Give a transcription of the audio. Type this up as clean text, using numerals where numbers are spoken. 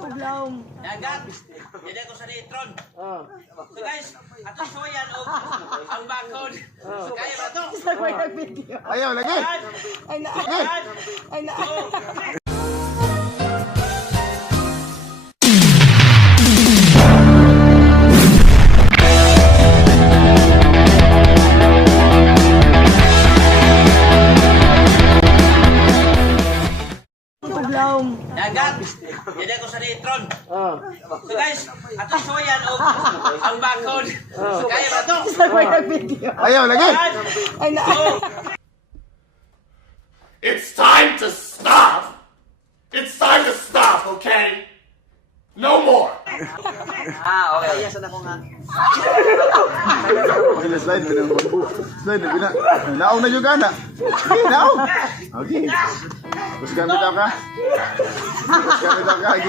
Tuglaom. Dagat. Jadi ko sa litron. Oh. So guys, ato soyan og ang bakod. So kaya ba to? Sa ko yung video. Ayaw lagi. Ay na. Ay na. Tuglaom. Dagat. Jadi ko sa litron. Oh. So guys, ato soyan og ang bakod. So kaya ba to? Sa ko yung video. Ayaw lagi. Ay na. It's time to stop! It's time to stop, okay? No more! Okay. Yes, na ko nga. Sila slide na ng bambu. Slide na gina. Naong na yung gana. Naong. Okay. Tapos gamit ako ka. Tapos gamit ako ka.